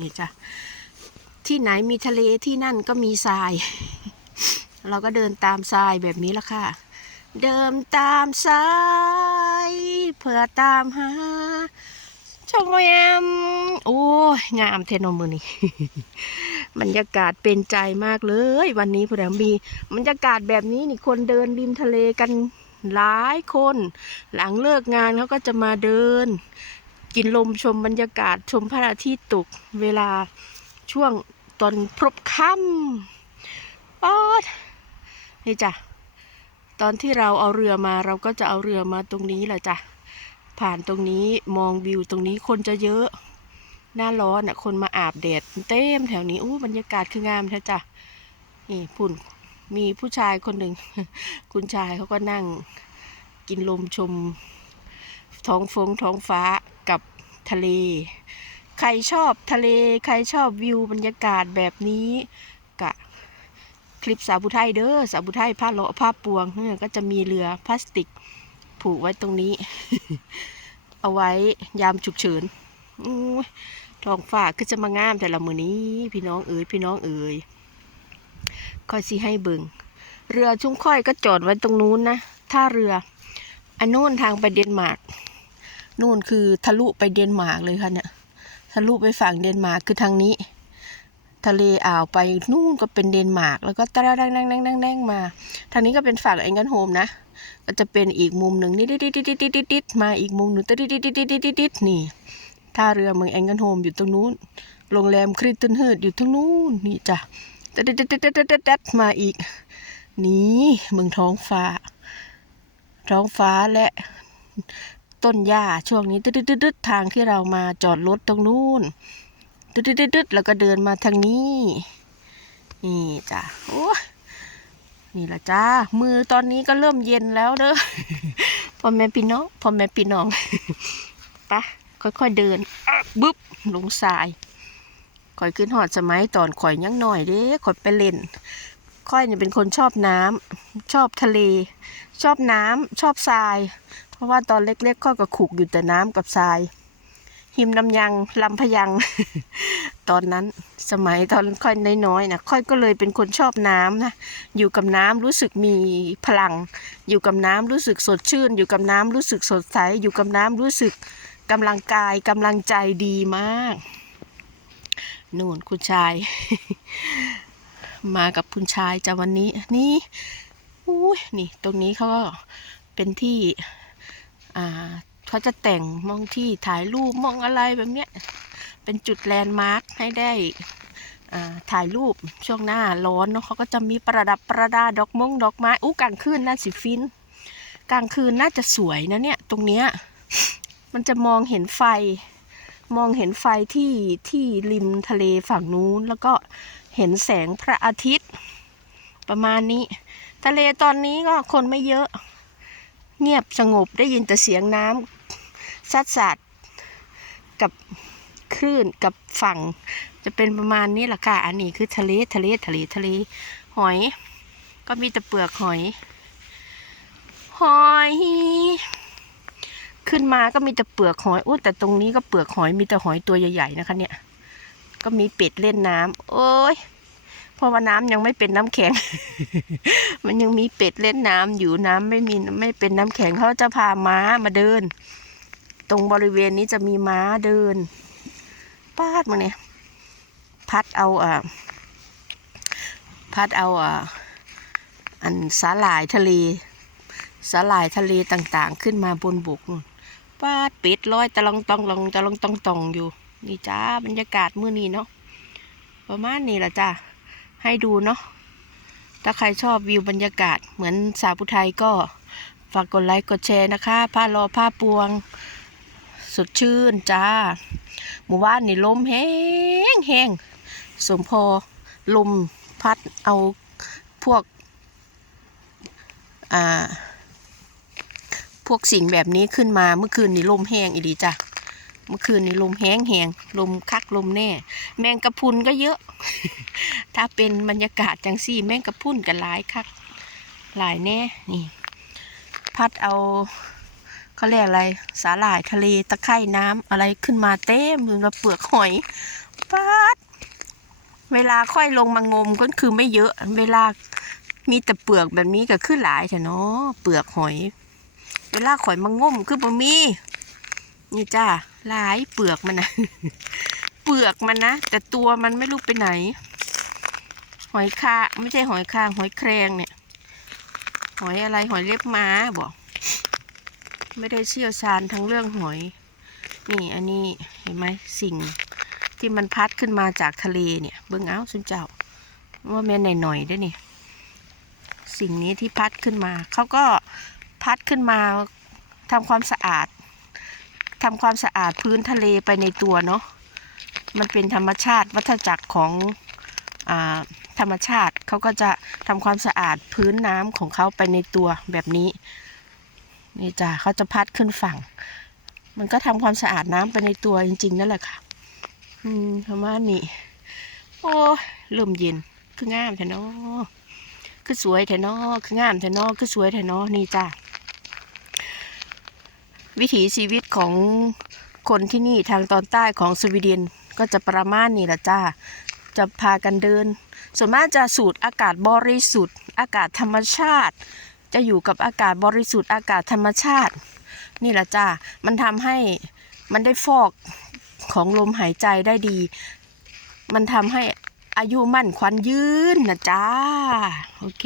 นี่จ้ะที่ไหนมีทะเลที่นั่นก็มีทราย เราก็เดินตามทรายแบบนี้ละค่ะ เดินตามทรายเพื่อตามหาชมแอมโอ้ยงามเทนอมือนี่บรรยากาศเป็นใจมากเลย วันนี้ผู้ใดมีบรรยากาศแบบนี้นี่คนเดินริมทะเลกันหลายคน หลังเลิกงานเขาก็จะมาเดิน กินลมชมบรรยากาศชมพระอาทิตย์ตก เวลาช่วงตอนพรบค่ำปอดนี่จ้ะ ตอนที่เราเอาเรือมาเราก็จะเอาเรือมาตรงนี้แหละจ้ะ ผ่านตรงนี้มองวิวตรงนี้คนจะเยอะ หน้าร้อนอะ คนมาอาบแดดเต็มแถวนี้อู้บรรยากาศคืองามแท้จ้ะ นี่พุ่นมีผู้ชายคนหนึ่ง คุณชายเขาก็นั่งกินลมชม ท้องฟงท้องฟ้า ทะเล ใครชอบทะเล ใครชอบวิวบรรยากาศแบบนี้กะคลิปสาวบุไทยเด้อสาวบุไทยผ้าเลาะผ้าปวงเนี่ยก็จะมีเรือพลาสติกผูกไว้ตรงนี้ เอาไว้ยามฉุกเฉินท้องฟ้าก็จะมางามแต่ละมือนี้ พี่น้องเอ๋ยพี่น้องเอ๋ยคอยสิให้เบิงเรือชุ่งค่อยก็จอดไว้ตรงนู้นนะท่าเรืออันนู้นทางไปเดนมาร์ก นู่นคือทะลุไปเดนมาร์กเลยค่ะเนี่ยทะลุไปฝั่งเดนมาร์กคือทางนี้ ทะเลอ่าวไปนู่นก็เป็นเดนมาร์กแล้วก็ตะดังดังดังดังดังมา ทางนี้ก็เป็นฝั่งแองเกิลโฮมนะก็จะเป็นอีกมุมหนึ่งนิดดิดดิดดิดดิดดิดดิดมาอีกมุมหนึ่งติดดิดดิดดิดดิดดิดดิดนี่ท่าเรือเมืองแองเกิลโฮมอยู่ตรงนู้นโรงแรมคริสตันเฮิร์ดอยู่ตรงนู้นนี่จ้ะติดดิดดิดดิดดิดดิดดิดมาอีก นี่เมืองท้องฟ้า ท้องฟ้าและ ต้นหญ้าช่วงนี้ตึ๊ดๆๆๆทางที่เรามาจอดรถตรงนู้นตึ๊ดๆๆๆแล้วก็เดินมาทางนี้ นี่จ้ะโอ้นี่ละจ้า มือตอนนี้ก็เริ่มเย็นแล้วเด้อพ่อแม่พี่น้องพ่อแม่พี่น้องปะค่อยๆเดินบึ๊บลงทรายข่อยขึ้นหอดสมัยตอนข่อยยังหน่อยเด้ข่อยไปเล่นค่อยเนี่ยเป็นคนชอบน้ำชอบทะเล ชอบน้ำชอบทราย เพราะว่าตอนเล็กๆค่อยก็ขุกอยู่แต่น้ำกับทราย หิมน้ำยังลำพยัง ตอนนั้นสมัยตอนค่อยน้อยๆนะค่อยก็เลยเป็นคนชอบน้ำนะอยู่กับน้ำรู้สึกมีพลัง อยู่กับน้ำรู้สึกสดชื่น อยู่กับน้ำรู้สึกสดใส อยู่กับน้ำรู้สึกกำลังกายกำลังใจดีมากนู่นคุณชาย มากับคุณชายจะวันนี้ นี่อุ้ยนี่ ตรงนี้เขาก็เป็นที่ อ่าเขาจะแต่งมองที่ถ่ายรูปมองอะไรแบบเนี้ยเป็นจุดแลนด์มาร์คให้ได้ถ่ายรูปช่วงหน้าร้อนเนาะเขาก็จะมีประดับประดาดอกมงดอกไม้อู้กลางคืนน่าสิฟินกลางคืนน่าจะสวยนะเนี่ย ตรงเนี้ยมันจะมองเห็นไฟ มองเห็นไฟที่ที่ริมทะเลฝั่งนู้น แล้วก็เห็นแสงพระอาทิตย์ ประมาณนี้ ทะเลตอนนี้ก็คนไม่เยอะ เงียบสงบได้ยินแต่เสียงน้ำซัดสาดกับคลื่นกับฝั่ง จะเป็นประมาณนี้แหละค่ะ อันนี้คือทะเลทะเลทะเลทะเลหอย ก็มีแต่เปลือกหอย หอย ขึ้นมาก็มีแต่เปลือกหอยอู้แต่ตรงนี้ก็เปลือกหอยมีแต่หอยตัวใหญ่ๆนะคะเนี่ย ก็มีเป็ดเล่นน้ำโอ้ย เพราะว่าน้ำยังไม่เป็นน้ำแข็ง มันยังมีเป็ดเล่นน้ำอยู่น้ำไม่มีไม่เป็นน้ำแข็งเขาจะพาม้ามาเดิน ตรงบริเวณนี้จะมีม้าเดินปาดมาเนี่ยพัดเอาอ่าพัดเอาอ่าอันสาหร่ายทะเลสาหร่ายทะเลต่างๆ ขึ้นมาบนบกนู่นปาดเป็ดลอยตะลองตองลองตะลองตองตองอยู่ นี่จ้าบรรยากาศมื้อนี้เนาะประมาณนี้ละจ้า ให้ดูเนาะถ้าใครชอบวิวบรรยากาศเหมือนสาวผู้ไทยก็ฝากกดไลค์กดแชร์นะคะผ้ารอผ้าปวง สดชื่นจ้า หมู่บ้านนี่ลมแห้งแห้งสมพอลมพัดเอาพวก อ่า พวกสิ่งแบบนี้ขึ้นมาเมื่อคืนนี่ลมแห้งอีดีจ้ะ เมื่อคืนนี่ลมแห้งแหงลมคักลมแน่ แมงกะพุนก็เยอะ ถ้าเป็นบรรยากาศจังซี่ แมงกะพุนกันหลายคักหลายแน่นี่ พัดเอาเขาเรียกอะไรสาหร่ายทะเลตะไคร่น้ำอะไรขึ้นมาเต็มเลยแล้วเปลือกหอยปัดเวลาค่อยลงมางมก็คือไม่เยอะ เวลามีแต่เปลือกแบบนี้ก็ขึ้นหลายแถอะเนาะเปลือกหอย เวลาข่อยมางมคือบ่มี นี่จ้า หลายเปลือกมันนะเปลือกมันนะ แต่ตัวมันไม่รู้ไปไหน หอยคาไม่ใช่หอยคางหอยแครงเนี่ย หอยอะไรหอยเล็บม้าบอกไม่ได้เชี่ยวชาญทั้งเรื่องหอย นี่อันนี้เห็นไหมสิ่งที่มันพัดขึ้นมาจากทะเลเนี่ยเบิ้งเอาสุนเจ้าว่าแม่นหน่อยๆได้นี่สิ่งนี้ที่พัดขึ้นมา เขาก็พัดขึ้นมาทำความสะอาด ทำความสะอาดพื้นทะเลไปในตัวเนาะมันเป็นธรรมชาติวัฏจักรของอธรรมชาติเขาก็จะทำความสะอาดพื้นน้ำของเขาไปในตัวแบบนี้นี่จ้ะเขาจะพัดขึ้นฝั่ง มันก็ทำความสะอาดน้ำไปในตัวจริง ๆ นั่นแหละค่ะ อืมประมาณนี้โอ้ยเริ่มเย็นคืองามแท้เนาะคือสวยแท้เนาะคืองามแท้เนาะคือสวยแท้เนาะนี่จ้า วิถีชีวิตของคนที่นี่ทางตอนใต้ของสวีเดนก็จะประมาณนี้ละจ้า จะพากันเดิน ส่วนมากจะสูดอากาศบริสุทธิ์ อากาศธรรมชาติ จะอยู่กับอากาศบริสุทธิ์อากาศธรรมชาติ นี่ละจ้า มันทำให้มันได้ฟอกของลมหายใจได้ดี มันทำให้อายุมั่นขวัญยืนนะจ้า โอเค